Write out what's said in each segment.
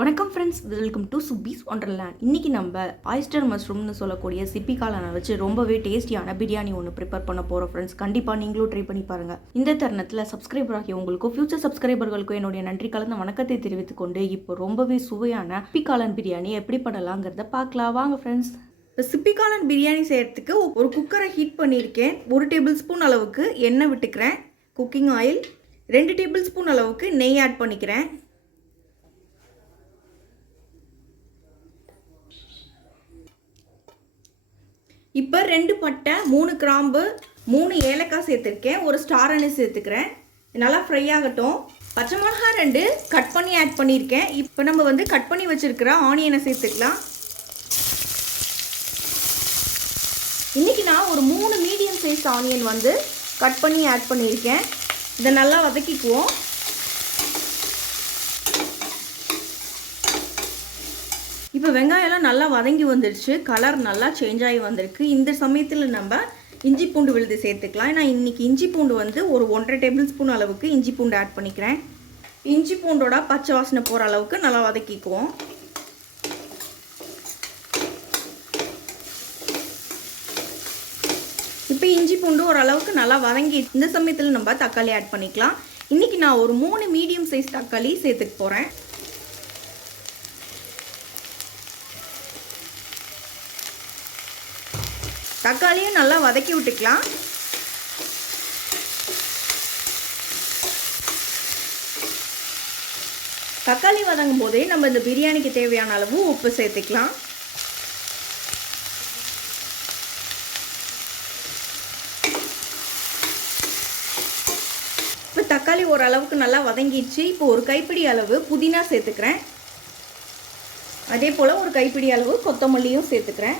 வணக்கம் friends, welcome to சுப்பீஸ் wonderland. இன்றைக்கி நம்ம ஆயிஸ்டர் மஷ்ரூம்னு சொல்லக்கூடிய சிப்பி காளானை வச்சு ரொம்பவே டேஸ்டியான பிரியாணி ஒன்று ப்ரிப்பேர் பண்ண போகிறோம் ஃப்ரெண்ட்ஸ். கண்டிப்பாக நீங்களும் ட்ரை பண்ணி பாருங்கள். இந்த தருணத்தில் சப்ஸ்கிரைபர் ஆகிய உங்களுக்கும் ஃபியூச்சர் சப்ஸ்கிரைபர்களுக்கும் என்னுடைய நன்றி கலந்த வணக்கத்தை தெரிவித்துக் கொண்டு இப்போ ரொம்பவே சுவையான சிப்பி காளான் பிரியாணி எப்படி பண்ணலாங்கிறத பார்க்கலாம் வாங்க ஃப்ரெண்ட்ஸ். இப்போ சிப்பி காளான் பிரியாணி செய்கிறதுக்கு ஒரு குக்கரை ஹீட் பண்ணியிருக்கேன். 1 டேபிள் ஸ்பூன் அளவுக்கு எண்ணெய் விட்டுக்கிறேன். குக்கிங் ஆயில் 2 டேபிள் ஸ்பூன் அளவுக்கு நெய் ஆட் பண்ணிக்கிறேன். இப்போ 2 பட்டை, 3 கிராம்பு, 3 ஏலக்காய் சேர்த்துருக்கேன். ஒரு ஸ்டார் அனீஸ் சேர்த்துக்கிறேன். நல்லா ஃப்ரை ஆகட்டும். பச்சை மிளகா 2 கட் பண்ணி ஆட் பண்ணியிருக்கேன். இப்போ நம்ம கட் பண்ணி வச்சுருக்கிற ஆனியனை சேர்த்துக்கலாம். இன்றைக்கி நான் ஒரு 3 மீடியம் சைஸ் ஆனியன் கட் பண்ணி ஆட் பண்ணியிருக்கேன். இதை நல்லா வதக்கிக்குவோம். இப்போ வெங்காயம்லாம் நல்லா வதங்கி வந்துடுச்சு. கலர் நல்லா சேஞ்ச் ஆகி வந்திருக்கு. இந்த சமயத்தில் நம்ம இஞ்சி பூண்டு விழுது சேர்த்துக்கலாம். நான் இன்றைக்கி இஞ்சி பூண்டு ஒரு 1.5 டேபிள் ஸ்பூன் அளவுக்கு இஞ்சி பூண்டு ஆட் பண்ணிக்கிறேன். இஞ்சி பூண்டோட பச்சை வாசனை போகிற அளவுக்கு நல்லா வதக்கிக்குவோம். இப்போ இஞ்சி பூண்டு ஓரளவுக்கு நல்லா வதங்கி இந்த சமயத்தில் நம்ம தக்காளி ஆட் பண்ணிக்கலாம். இன்றைக்கி நான் ஒரு 3 மீடியம் சைஸ் தக்காளி சேர்த்துக்க போகிறேன். தக்காளியும் நல்லா வதக்கி விட்டுக்கலாம். தக்காளி வதங்கும் போதே நம்ம இந்த பிரியாணிக்கு தேவையான அளவு உப்பு சேர்த்துக்கலாம். இப்போ தக்காளி ஓரளவுக்கு நல்லா வதங்கிடுச்சு. இப்போ ஒரு கைப்பிடி அளவு புதினா சேர்த்துக்கிறேன். அதே போல் ஒரு கைப்பிடி அளவு கொத்தமல்லியும் சேர்த்துக்கிறேன்.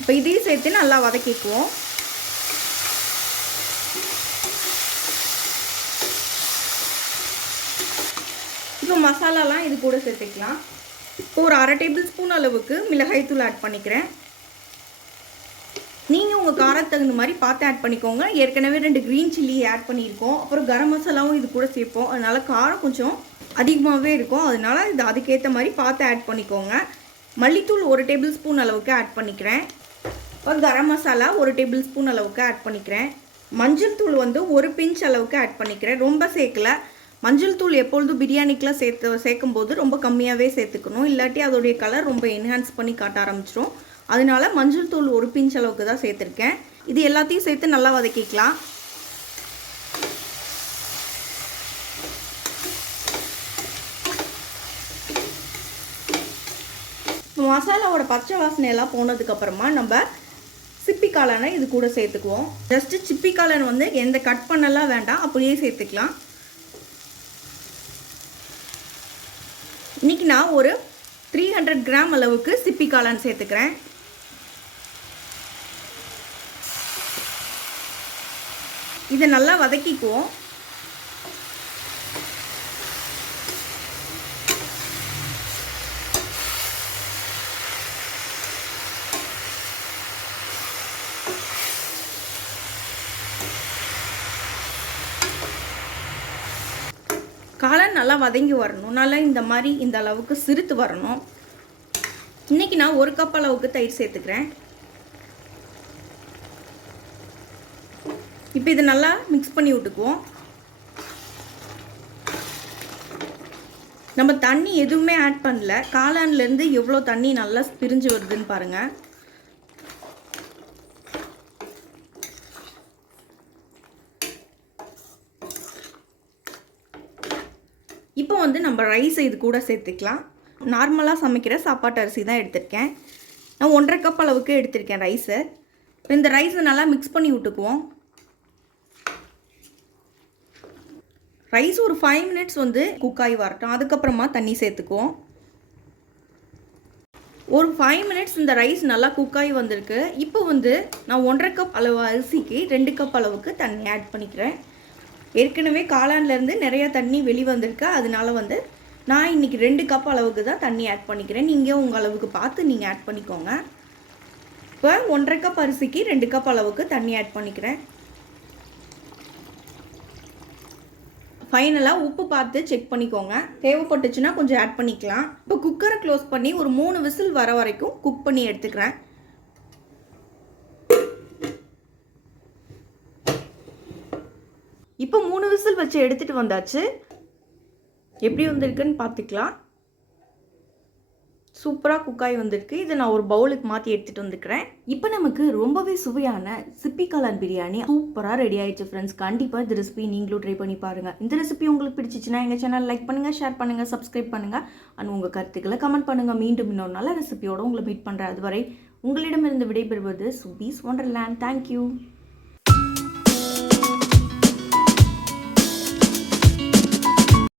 இப்போ இதையும் சேர்த்து நல்லா வதக்கிக்குவோம். இப்போ மசாலாலாம் இது கூட சேர்த்துக்கலாம். இப்போ ஒரு 1/2 டேபிள் ஸ்பூன் அளவுக்கு மிளகாய்த்தூள் ஆட் பண்ணிக்கிறேன். நீங்கள் உங்கள் காரத்துக்கு தகுந்த மாதிரி பார்த்து ஆட் பண்ணிக்கோங்க. ஏற்கனவே 2 க்ரீன் சில்லி ஆட் பண்ணியிருக்கோம். அப்புறம் கரம் மசாலாவும் இது கூட சேர்ப்போம். அதனால் காரம் கொஞ்சம் அதிகமாகவே இருக்கும். அதனால் இது அதுக்கேற்ற மாதிரி பார்த்து ஆட் பண்ணிக்கோங்க. மல்லித்தூள் 1 டேபிள் ஸ்பூன் அளவுக்கு ஆட் பண்ணிக்கிறேன். ஒரு கரம் மசாலா 1 டேபிள் ஸ்பூன் அளவுக்கு ஆட் பண்ணிக்கிறேன். மஞ்சள் தூள் 1 பிஞ்ச் அளவுக்கு ஆட் பண்ணிக்கிறேன். ரொம்ப சேர்க்கல. மஞ்சள் தூள் எப்பொழுதும் பிரியாணிக்கெலாம் சேர்க்கும்போது ரொம்ப கம்மியாகவே சேர்த்துக்கணும். இல்லாட்டி அதோடைய கலர் ரொம்ப என்ஹான்ஸ் பண்ணி காட்ட ஆரம்பிச்சிடும். அதனால மஞ்சள் தூள் 1 பிஞ்ச் அளவுக்கு தான் சேர்த்துருக்கேன். இது எல்லாத்தையும் சேர்த்து நல்லா வதக்கிக்கலாம். மசாலாவோட பச்சை வாசனை எல்லாம் போனதுக்கப்புறமா நம்ம சிப்பி காளானை இது கூட சேர்த்துக்குவோம். ஜஸ்ட்டு சிப்பி காளான் எந்த கட் பண்ணலாம் வேண்டாம், அப்படியே சேர்த்துக்கலாம். இன்றைக்கி நான் ஒரு 300 கிராம் அளவுக்கு சிப்பி காளான் சேர்த்துக்கிறேன். இதை நல்லா வதக்கிக்குவோம். காளான் நல்லா வதங்கி வரணும். நல்லா இந்த அளவுக்கு சிறுத்து வரணும். இன்றைக்கி நான் 1 கப் அளவுக்கு தயிர் சேர்த்துக்கிறேன். இப்போ இதை நல்லா மிக்ஸ் பண்ணி விட்டுக்குவோம். நம்ம தண்ணி எதுவுமே ஆட் பண்ணல. காளான்லேருந்து எவ்வளோ தண்ணி நல்லா பிரிஞ்சு வருதுன்னு பாருங்கள். இப்போ நம்ம ரைஸ் இது கூட சேர்த்துக்கலாம். நார்மலாக சமைக்கிற சாப்பாட்டு அரிசி தான் எடுத்திருக்கேன். நான் 1.5 கப் அளவுக்கு எடுத்திருக்கேன் ரைஸு. இந்த ரைஸை நல்லா மிக்ஸ் பண்ணி விட்டுக்குவோம். ரைஸ் ஒரு 5 மினிட்ஸ் குக் ஆகி வரட்டும். அதுக்கப்புறமா தண்ணி சேர்த்துக்குவோம். ஒரு 5 மினிட்ஸ் இந்த ரைஸ் நல்லா குக் ஆகி வந்திருக்கு. இப்போ நான் 1.5 கப் அளவு அரிசிக்கு 2 கப் அளவுக்கு தண்ணி ஆட் பண்ணிக்கிறேன். ஏற்கனவே காளான்லேருந்து நிறையா தண்ணி வெளிவந்திருக்கு. அதனால நான் இன்றைக்கி 2 கப் அளவுக்கு தான் தண்ணி ஆட் பண்ணிக்கிறேன். நீங்கள் உங்கள் அளவுக்கு பார்த்து நீங்கள் ஆட் பண்ணிக்கோங்க. இப்போ 1.5 கப் அரிசிக்கு 2 கப் அளவுக்கு தண்ணி ஆட் பண்ணிக்கிறேன். ஃபைனலாக உப்பு பார்த்து செக் பண்ணிக்கோங்க. தேவைப்பட்டுச்சுன்னா கொஞ்சம் ஆட் பண்ணிக்கலாம். இப்போ குக்கரை க்ளோஸ் பண்ணி ஒரு 3 விசில் வர வரைக்கும் குக் பண்ணி எடுத்துக்கிறேன். இப்போ 3 விசில் வச்சு எடுத்துகிட்டு வந்தாச்சு. எப்படி வந்திருக்குன்னு பார்த்துக்கலாம். சூப்பராக குக்காய் வந்திருக்கு. இதை நான் ஒரு பவுலுக்கு மாற்றி எடுத்துகிட்டு வந்துக்கிறேன். இப்போ நமக்கு ரொம்பவே சுவையான சிப்பி காளான் பிரியாணி சூப்பராக ரெடி ஆயிடுச்சு ஃப்ரெண்ட்ஸ். கண்டிப்பாக இந்த ரெசிபி நீங்களும் ட்ரை பண்ணி பாருங்கள். இந்த ரெசிபி உங்களுக்கு பிடிச்சிச்சுன்னா எங்கள் சேனல் லைக் பண்ணுங்கள், ஷேர் பண்ணுங்கள், சப்ஸ்கிரைப் பண்ணுங்கள் அண்ட் உங்கள் கருத்துக்களை கமெண்ட் பண்ணுங்கள். மீண்டும் இன்னொரு நல்ல ரெசிபியோடு உங்களை மீட் பண்ணுறேன். அதுவரை உங்களிடமிருந்து விடைபெறுவது சுபீஸ் ஒண்டர்லேண்ட். தேங்க்யூ.